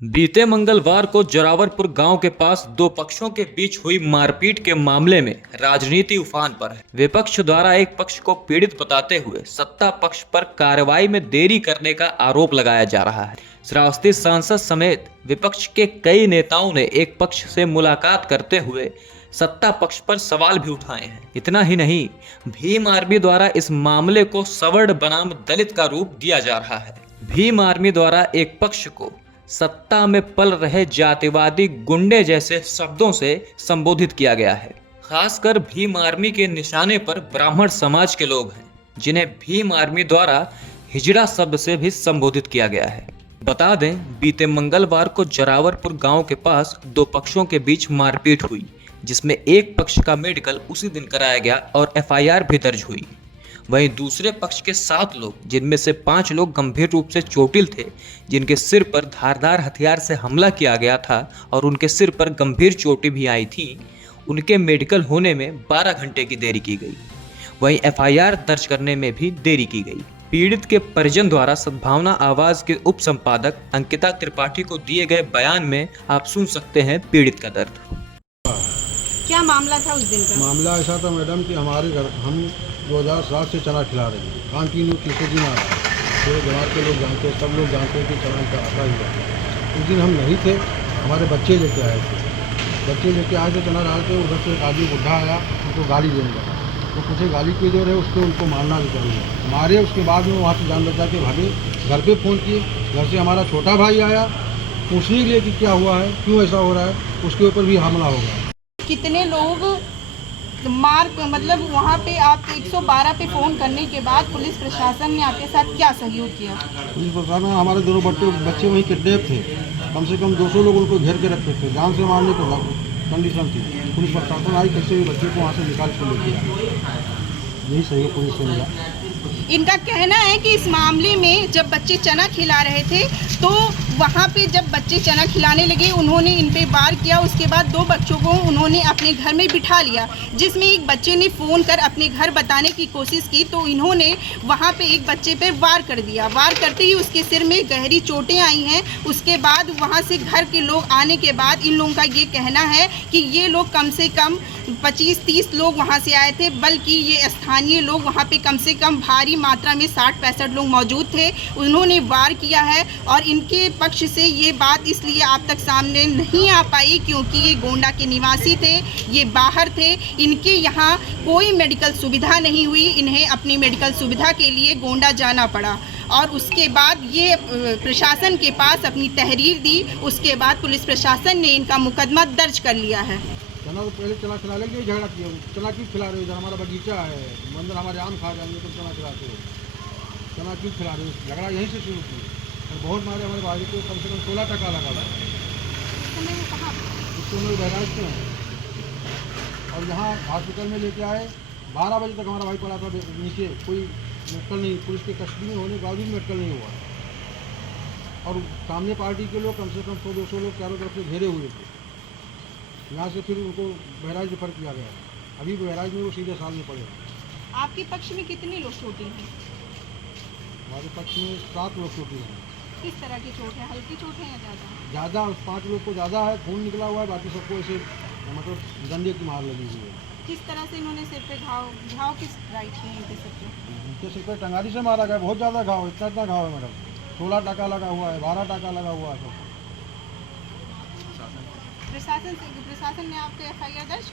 बीते मंगलवार को जोरावरपुर गांव के पास दो पक्षों के बीच हुई मारपीट के मामले में राजनीति उफान पर है। विपक्ष द्वारा एक पक्ष को पीड़ित बताते हुए सत्ता पक्ष पर कार्रवाई में देरी करने का आरोप लगाया जा रहा है। श्रावस्ती सांसद समेत विपक्ष के कई नेताओं ने एक पक्ष से मुलाकात करते हुए सत्ता पक्ष पर सवाल भी उठाए हैं। इतना ही नहीं, भीम आर्मी द्वारा इस मामले को सवर्ण बनाम दलित का रूप दिया जा रहा है। भीम आर्मी द्वारा एक पक्ष को सत्ता में पल रहे जातिवादी गुंडे जैसे शब्दों से संबोधित किया गया है। खासकर भीम आर्मी के निशाने पर ब्राह्मण समाज के लोग हैं, जिन्हें भीम आर्मी द्वारा हिजड़ा शब्द से भी संबोधित किया गया है। बता दें, बीते मंगलवार को जोरावरपुर गांव के पास दो पक्षों के बीच मारपीट हुई, जिसमें एक पक्ष का मेडिकल उसी दिन कराया गया और एफआईआर भी दर्ज हुई। वहीं दूसरे पक्ष के 7 लोग, जिनमें से 5 लोग गंभीर रूप से चोटिल थे, जिनके सिर पर धारदार हथियार से हमला किया गया था और उनके सिर पर गंभीर चोटें भी आई थीं, उनके मेडिकल होने में 12 घंटे की देरी की गई। वहीं एफआईआर दर्ज करने में भी देरी की गई। पीड़ित के परिजन द्वारा सद्भावना आवाज के उप संपादक अंकिता त्रिपाठी को दिए गए बयान में आप सुन सकते हैं पीड़ित का दर्द। क्या मामला था उस दिन का? मामला ऐसा था मैडम कि हमारे घर हम 2007 से चना खिला रहे हैं, कंटिन्यू तीसरे दिन आ रहा है। पूरे जमात के लोग जानते हैं, सब लोग जानते हैं कि चना का आता ही है। उस दिन हम नहीं थे, हमारे बच्चे लेके आए थे। बच्चे लेके आए थे, चना डालते, उधर से एक आदमी बुढ़ा आया, उनको गाली देने लगा। तो पूछे गाली क्यों दे रहे, उसको उनको मारना भी चाहिए मारे। उसके बाद में वहाँ से जान बचा के भागे। घर पर फ़ोन किए, घर से हमारा छोटा भाई आया पूछने के लिए कि क्या हुआ है, क्यों ऐसा हो रहा है। उसके ऊपर भी हमला होगा। कितने लोग मतलब वहाँ पे आप 112 पे फ़ोन करने के बाद पुलिस प्रशासन ने आपके साथ क्या सहयोग किया? पुलिस प्रशासन में हमारे दोनों बच्चे वहीं किडनैप थे। कम से कम 200 लोग उनको घेर के रखते थे, जान से मारने को कंडीशन थी। पुलिस प्रशासन आई, कैसे भी बच्चे को वहाँ से निकाल के लेके आए। यही सहयोग पुलिस से मिला। इनका कहना है कि इस मामले में जब बच्चे चना खिला रहे थे तो वहाँ पे जब बच्चे चना खिलाने लगे, उन्होंने इन पे वार किया। उसके बाद 2 बच्चों को उन्होंने अपने घर में बिठा लिया, जिसमें एक बच्चे ने फ़ोन कर अपने घर बताने की कोशिश की तो इन्होंने वहाँ पे एक बच्चे पे वार कर दिया। वार करते ही उसके सिर में गहरी चोटें आई हैं। उसके बाद वहाँ से घर के लोग आने के बाद इन लोगों का ये कहना है कि ये लोग कम से कम 25-30 लोग वहाँ से आए थे, बल्कि ये स्थानीय लोग वहाँ पे कम से कम भारी मात्रा में 60-65 लोग मौजूद थे। उन्होंने वार किया है और इनके पक्ष से ये बात इसलिए आप तक सामने नहीं आ पाई क्योंकि ये गोंडा के निवासी थे, ये बाहर थे, इनके यहाँ कोई मेडिकल सुविधा नहीं हुई। इन्हें अपनी मेडिकल सुविधा के लिए गोंडा जाना पड़ा और उसके बाद ये प्रशासन के पास अपनी तहरीर दी। उसके बाद पुलिस प्रशासन ने इनका मुकदमा दर्ज कर लिया है। चना तो पहले चना खिला लेंगे, झगड़ा किया। चना क्यों खिला रहे हो? हमारा बगीचा है, मंदिर हमारे आम खा जाएंगे, तो चना खिलाते हो। चना क्यों खिला रहे हो? झगड़ा यहीं से शुरू किया और बहुत मारे हमारे भाई को। कम से कम 16 टका लगा था। उस समय बहराइच में और यहाँ हॉस्पिटल में लेके आए। 12 बजे तक हमारा भाई पड़ा था नीचे, कोई मेडिकल नहीं। पुलिस के कस्टडी में होने के बावजूद मेडिकल नहीं हुआ और सामने पार्टी के लोग कम से कम 100-200 लोग चारों तरफ से घेरे हुए थे। यहाँ से फिर उनको बहराइच रेफर किया गया। अभी बहराइच में वो सीधे साल में पड़े। आपके पक्ष में कितने लोग चोटिल हैं? हमारे पक्ष में 7 लोग चोटिल हैं। किस तरह की चोट है? हल्की चोट है या ज़्यादा? ज़्यादा 5 लोग को ज़्यादा है, खून निकला हुआ है। बाकी सबको ऐसे मतलब डंडे की मार लगी हुई है। किस तरह से इन्होंने सिर पे घाव किस राइट में इनके सिर पे? इनके सिर पर टंगारी से मारा गया। बहुत ज़्यादा घाव, इतना घाव है मैडम। 16 टका लगा हुआ है, 12 टका लगा हुआ है। प्रशासन ने आपको एफआईआर दर्ज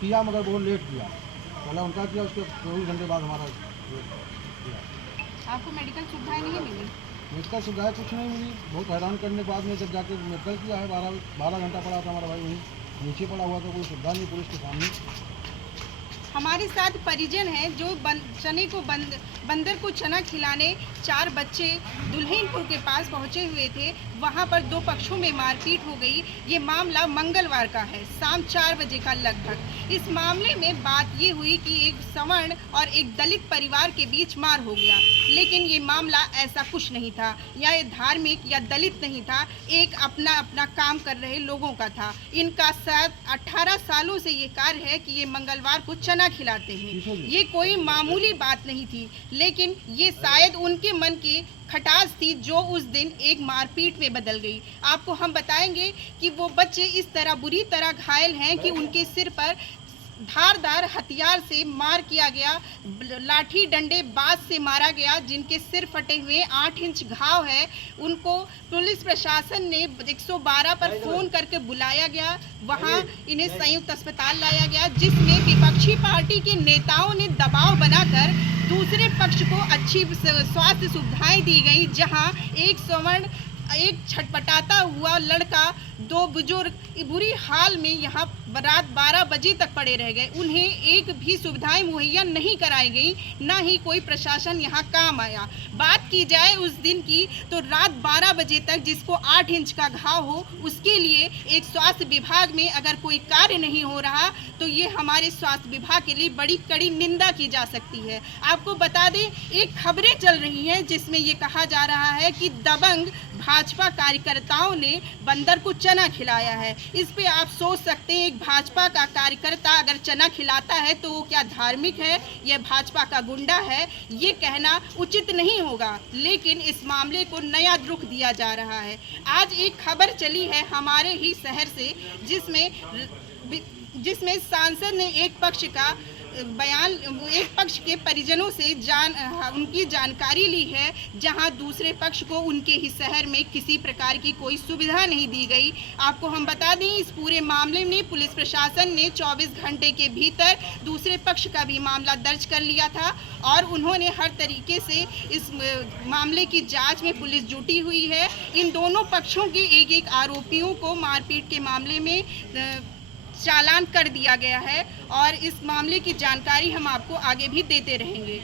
किया मगर बहुत लेट किया। पहले उनका किया, उसके 24 घंटे बाद हमारा किया। आपको मेडिकल सुविधाएं नहीं मिली? मेडिकल सुविधाएं कुछ नहीं मिली। बहुत हैरान करने के बाद में जब जाके मेडिकल किया है, 12 घंटा पड़ा था हमारा भाई वहीं नीचे पड़ा हुआ था। कोई सुविधा नहीं पुलिस के सामने। हमारे साथ परिजन हैं जो बंदर को चना खिलाने 4 बच्चे दुल्हिनपुर के पास पहुंचे हुए थे। वहां पर 2 पक्षों में मारपीट हो गई। ये मामला मंगलवार का है, शाम 4 बजे का लगभग। इस मामले में बात ये हुई कि एक सवर्ण और एक दलित परिवार के बीच मार हो गया, लेकिन ये मामला ऐसा कुछ नहीं था, या ये धार्मिक या दलित नहीं था, एक अपना काम कर रहे लोगों का था। इनका साथ 18 सालों से ये कार्य है कि ये मंगलवार को चना चना खिलाते हैं। ये कोई मामूली बात नहीं थी, लेकिन ये शायद उनके मन की खटास थी जो उस दिन एक मारपीट में बदल गई। आपको हम बताएंगे कि वो बच्चे इस तरह बुरी तरह घायल हैं कि उनके सिर पर धारदार हथियार से मार किया गया, लाठी डंडे बाज से मारा गया, जिनके सिर फटे हुए 8 इंच घाव है। उनको पुलिस प्रशासन ने 112 पर फोन करके बुलाया गया, वहां इन्हें संयुक्त अस्पताल लाया गया, जिसमें विपक्षी पार्टी के नेताओं ने दबाव बनाकर दूसरे पक्ष को अच्छी स्वास्थ्य सुविधाएं दी गई, जहां एक छटपटाता हुआ लड़का, 2 बुजुर्ग बुरी हाल में यहाँ रात 12 बजे तक पड़े रह गए। उन्हें एक भी सुविधाएं मुहैया नहीं कराई गई, ना ही कोई प्रशासन यहाँ काम आया। बात की जाए उस दिन की तो रात 12 बजे तक जिसको 8 इंच का घाव हो, उसके लिए एक स्वास्थ्य विभाग में अगर कोई कार्य नहीं हो रहा तो ये हमारे स्वास्थ्य विभाग के लिए बड़ी कड़ी निंदा की जा सकती है। आपको बता दें, एक खबरें चल रही हैं जिसमें ये कहा जा रहा है कि दबंग भाजपा कार्यकर्ताओं ने बंदर को चना खिलाया है। इस पे आप सोच सकते हैं, एक भाजपा का कार्यकर्ता अगर चना खिलाता है तो वो क्या धार्मिक है, यह भाजपा का गुंडा है? ये कहना उचित नहीं होगा, लेकिन इस मामले को नया रुख दिया जा रहा है। आज एक खबर चली है हमारे ही शहर से, जिसमें सांसद ने एक पक्ष का बयान, एक पक्ष के परिजनों से उनकी जानकारी ली है, जहां दूसरे पक्ष को उनके ही शहर में किसी प्रकार की कोई सुविधा नहीं दी गई। आपको हम बता दें, इस पूरे मामले में पुलिस प्रशासन ने 24 घंटे के भीतर दूसरे पक्ष का भी मामला दर्ज कर लिया था और उन्होंने हर तरीके से इस मामले की जांच में पुलिस जुटी हुई है। इन दोनों पक्षों के एक आरोपियों को मारपीट के मामले में चालान कर दिया गया है और इस मामले की जानकारी हम आपको आगे भी देते रहेंगे।